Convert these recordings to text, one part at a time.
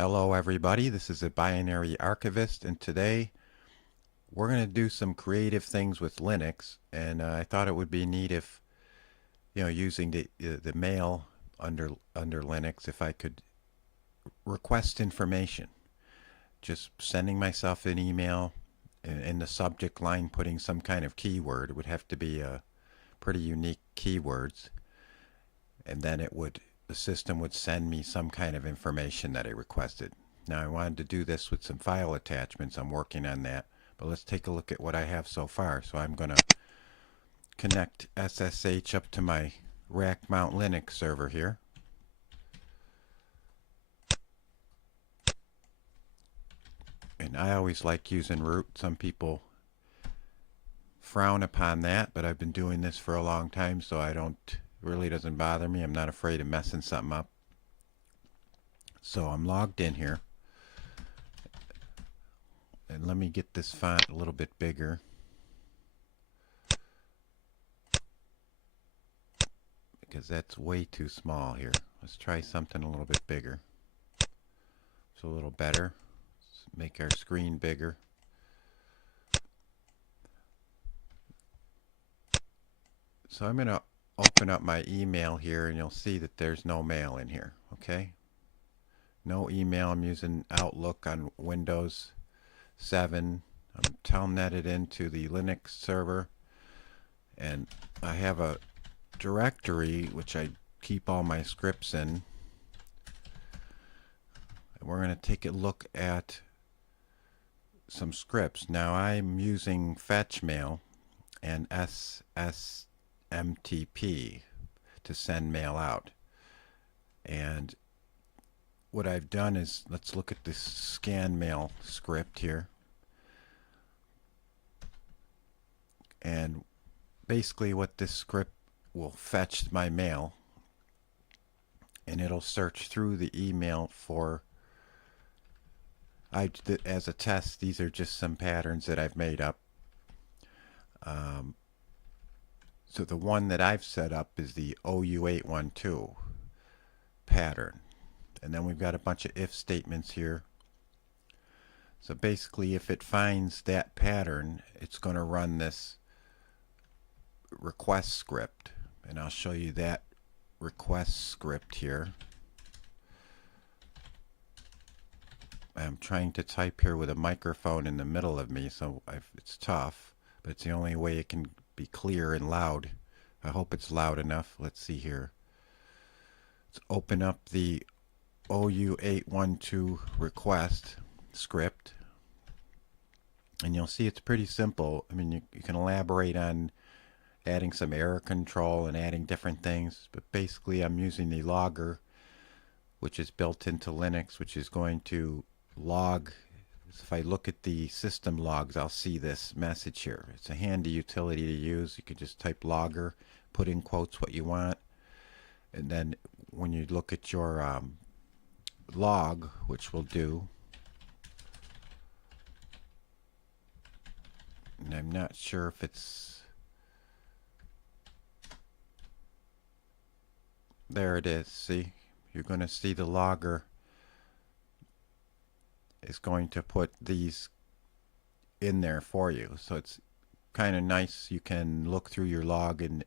Hello everybody, this is a binary archivist, and today we're going to do some creative things with Linux. And I thought it would be neat if, using the mail under Linux, if I could request information, just sending myself an email in the subject line, putting some kind of keyword. It would have to be pretty unique keywords, and then the system would send me some kind of information that I requested. Now I wanted to do this with some file attachments. I'm working on that. But let's take a look at what I have so far. So I'm going to connect SSH up to my rack mount Linux server here. And I always like using root. Some people frown upon that, but I've been doing this for a long time, so really doesn't bother me. I'm not afraid of messing something up. So I'm logged in here. And let me get this font a little bit bigger. Because that's way too small here. Let's try something a little bit bigger. It's a little better. Let's make our screen bigger. So I'm going to open up my email here, and you'll see that there's no mail in here. Okay? No email. I'm using Outlook on Windows 7. I'm telnetted into the Linux server, and I have a directory which I keep all my scripts in. And we're going to take a look at some scripts. Now I'm using Fetchmail and SSMTP to send mail out. And what I've done is, let's look at this scan mail script here. And basically what this script will fetch my mail, and it'll search through the email for, as a test, these are just some patterns that I've made up. So the one that I've set up is the OU812 pattern. And then we've got a bunch of if statements here. So basically, if it finds that pattern, it's going to run this request script. And I'll show you that request script here. I'm trying to type here with a microphone in the middle of me, so it's tough, but it's the only way it can be clear and loud. I hope it's loud enough. Let's see here. Let's open up the OU812 request script, and you'll see it's pretty simple. I mean, you can elaborate on adding some error control and adding different things, but basically I'm using the logger, which is built into Linux, which is going to log. If I look at the system logs, I'll see this message here. It's a handy utility to use. You can just type logger, put in quotes what you want, and then when you look at your log, which we'll do, and I'm not sure if it's, there it is. See, you're going to see the logger is going to put these in there for you. So it's kind of nice. You can look through your log and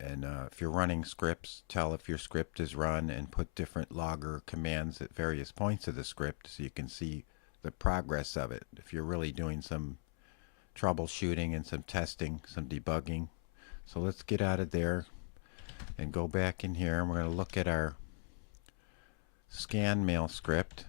if you're running scripts, tell if your script is run and put different logger commands at various points of the script so you can see the progress of it. If you're really doing some troubleshooting and some testing, some debugging. So let's get out of there and go back in here, and we're going to look at our scan mail script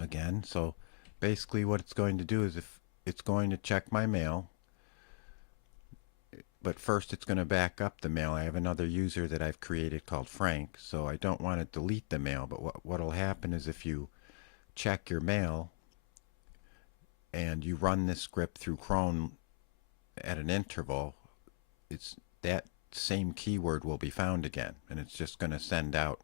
again. So basically what it's going to do is, if it's going to check my mail, but first it's going to back up the mail. I have another user that I've created called Frank, so I don't want to delete the mail, but what will happen is, if you check your mail and you run this script through Chrome at an interval, it's that same keyword will be found again, and it's just going to send out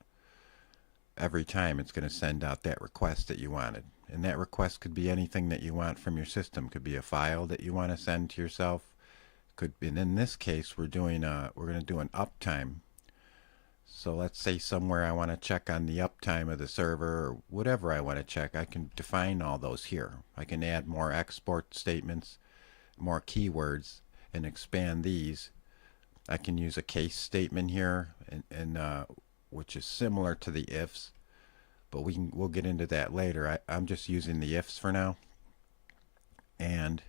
every time. It's going to send out that request that you wanted, and that request could be anything that you want from your system. Could be a file that you want to send to yourself. Could be, and in this case, we're going to do an uptime. So let's say somewhere I want to check on the uptime of the server or whatever I want to check. I can define all those here. I can add more export statements, more keywords, and expand these. I can use a case statement here, which is similar to the ifs, but we'll get into that later. I'm just using the ifs for now. And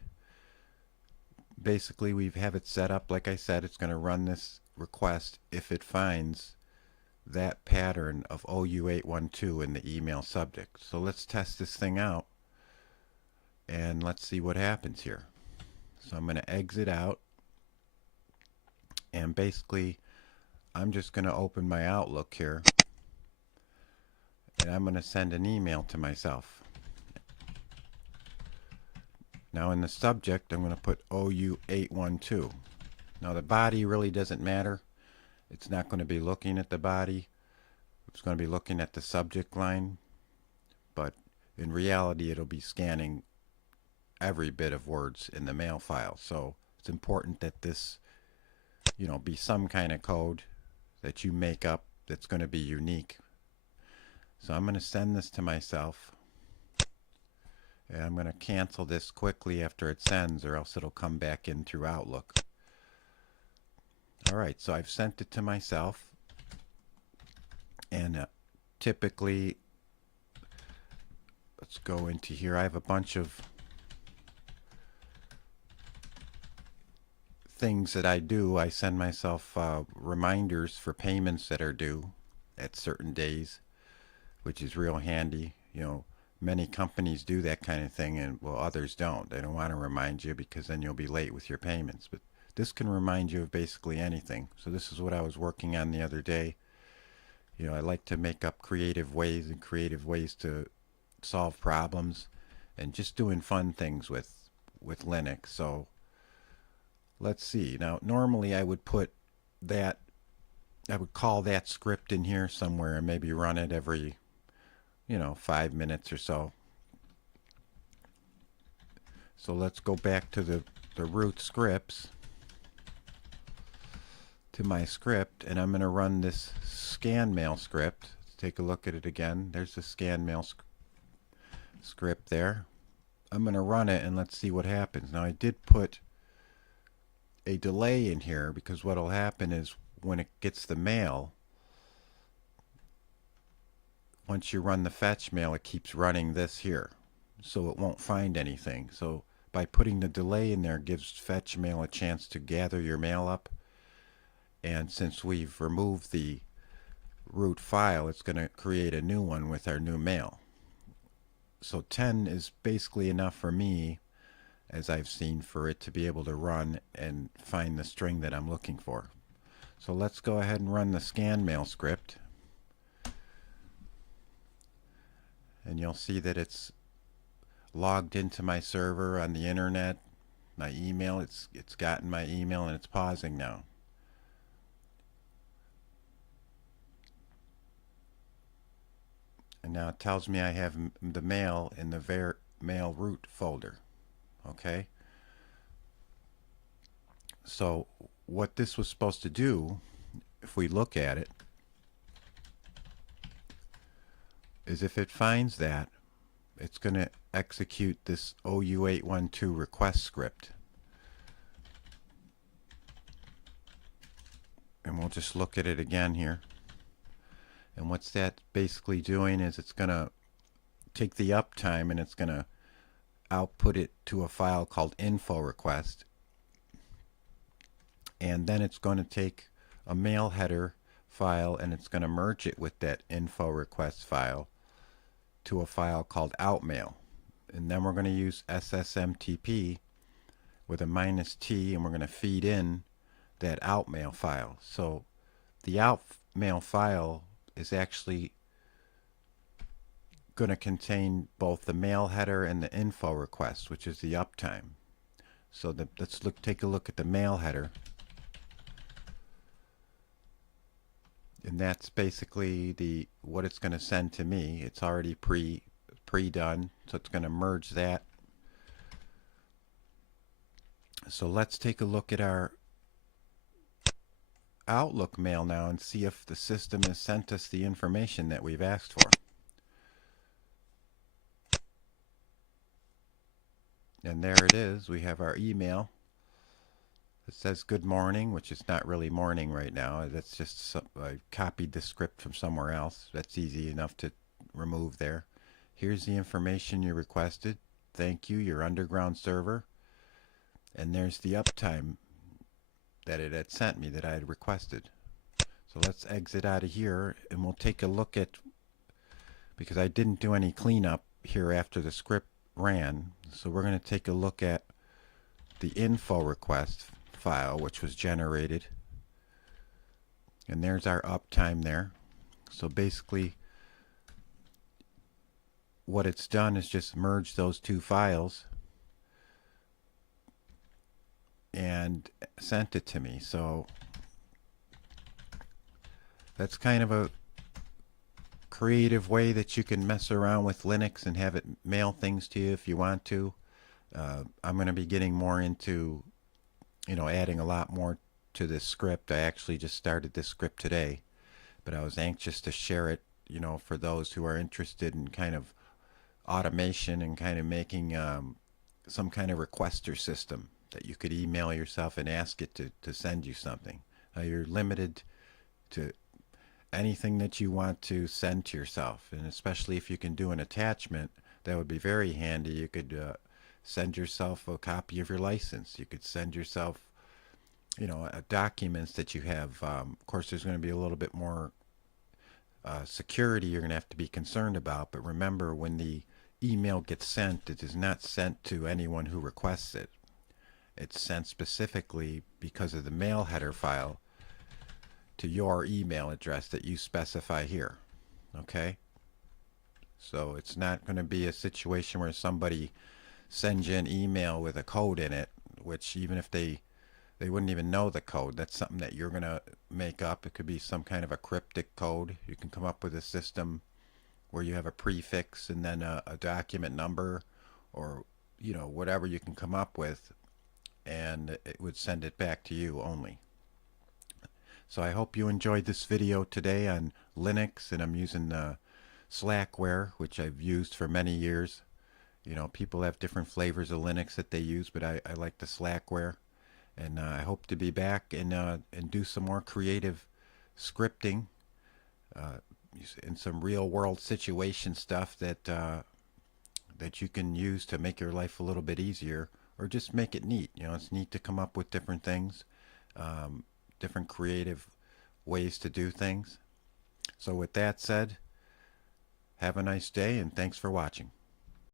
basically we have it set up like I said. It's going to run this request if it finds that pattern of OU812 in the email subject. So let's test this thing out and let's see what happens here. So I'm going to exit out, and basically I'm just going to open my Outlook here, and I'm going to send an email to myself. Now in the subject I'm going to put OU812. Now the body really doesn't matter. It's not going to be looking at the body. It's going to be looking at the subject line, but in reality it'll be scanning every bit of words in the mail file. So it's important that this, be some kind of code that you make up that's going to be unique. So I'm going to send this to myself, and I'm going to cancel this quickly after it sends, or else it'll come back in through Outlook. Alright, so I've sent it to myself, and typically, let's go into here. I have a bunch of things that I do. I send myself reminders for payments that are due at certain days, which is real handy. Many companies do that kind of thing, and well, others don't. They don't want to remind you because then you'll be late with your payments. But this can remind you of basically anything. So this is what I was working on the other day. I like to make up creative ways to solve problems, and just doing fun things with Linux. So let's see. Now normally I would put that, I would call that script in here somewhere and maybe run it every 5 minutes or so. So let's go back to the root scripts, to my script, and I'm going to run this scan mail script. Let's take a look at it again. There's the scan mail script there. I'm going to run it and let's see what happens. Now I did put a delay in here because what will happen is when it gets the mail, once you run the fetch mail, it keeps running this here, so it won't find anything. So by putting the delay in there, gives fetch mail a chance to gather your mail up, and since we've removed the root file, it's going to create a new one with our new mail. So 10 is basically enough for me, as I've seen, for it to be able to run and find the string that I'm looking for. So let's go ahead and run the scan mail script, and you'll see that it's logged into my server on the internet, my email. It's gotten my email and it's pausing now. And now it tells me I have the mail in the mail root folder. Okay, so what this was supposed to do, if we look at it, is if it finds that, it's going to execute this OU812 request script. And we'll just look at it again here. And what's that basically doing is it's going to take the uptime and it's going to output it to a file called info request, and then it's going to take a mail header file and it's going to merge it with that info request file to a file called outmail, and then we're going to use SSMTP with a -T, and we're going to feed in that outmail file. So the outmail file is actually going to contain both the mail header and the info request, which is the uptime. So let's take a look at the mail header, and that's basically what it's going to send to me. It's already pre-done, so it's going to merge that. So let's take a look at our Outlook mail now and see if the system has sent us the information that we've asked for. And there it is. We have our email. It says good morning, which is not really morning right now. That's just I copied the script from somewhere else. That's easy enough to remove there. Here's the information you requested. Thank you, your underground server. And there's the uptime that it had sent me that I had requested. So let's exit out of here and we'll take a look at, because I didn't do any cleanup here after the script ran, so we're going to take a look at the info request file which was generated, and there's our uptime there. So basically what it's done is just merge those two files and sent it to me. So that's kind of a creative way that you can mess around with Linux and have it mail things to you if you want to. I'm going to be getting more into, adding a lot more to this script. I actually just started this script today, but I was anxious to share it, for those who are interested in kind of automation and kind of making some kind of requester system that you could email yourself and ask it to send you something. You're limited to anything that you want to send to yourself, and especially if you can do an attachment, that would be very handy. You could send yourself a copy of your license. You could send yourself, documents that you have. Of course, there's going to be a little bit more security you're going to have to be concerned about, but remember, when the email gets sent, it is not sent to anyone who requests it. It's sent specifically because of the mail header file to your email address that you specify here. Okay? So it's not going to be a situation where somebody sends you an email with a code in it, which even if they wouldn't even know the code. That's something that you're going to make up. It could be some kind of a cryptic code. You can come up with a system where you have a prefix and then a document number, or whatever you can come up with, and it would send it back to you only. So I hope you enjoyed this video today on Linux, and I'm using Slackware, which I've used for many years. People have different flavors of Linux that they use, but I like the Slackware. And I hope to be back and do some more creative scripting and some real world situation stuff that that you can use to make your life a little bit easier, or just make it neat. It's neat to come up with different things, different creative ways to do things. So with that said, have a nice day and thanks for watching.